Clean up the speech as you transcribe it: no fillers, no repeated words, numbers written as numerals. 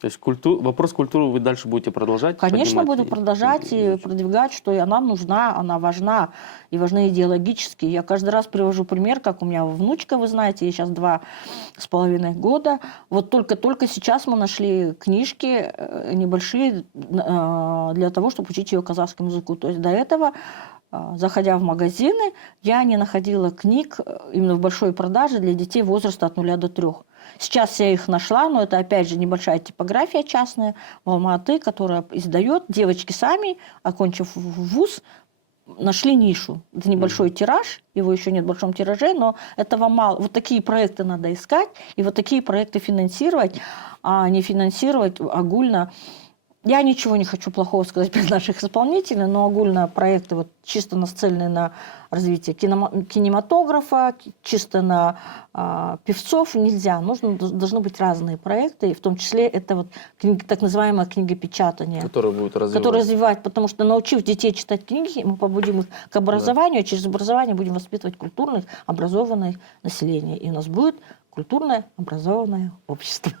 То есть вопрос культуры вы дальше будете продолжать? Конечно, поднимать буду продолжать и продвигать, что она нужна, она важна, и важна идеологически. Я каждый раз привожу пример, как у меня внучка, вы знаете, ей сейчас 2,5 года. Вот только сейчас мы нашли книжки небольшие для того, чтобы учить ее казахскому языку. То есть до этого, заходя в магазины, я не находила книг именно в большой продаже для детей возраста от 0 до 3. Сейчас я их нашла, но это, опять же, небольшая типография частная в Алма-Аты, которая издает. Девочки сами, окончив вуз, нашли нишу. Это небольшой тираж, его еще нет в большом тираже, но этого мало. Вот такие проекты надо искать, и вот такие проекты финансировать, а не финансировать огульно. Я ничего не хочу плохого сказать про наших исполнителей, но огульно проекты вот чисто нацелены на развитие кинематографа, чисто на певцов нельзя. Должны быть разные проекты, и в том числе это вот так называемое книгопечатание. Которое будет развивать. Которое развивать, потому что научив детей читать книги, мы побудим их к образованию, а через образование будем воспитывать культурных, образованных население. И у нас будет культурное, образованное общество.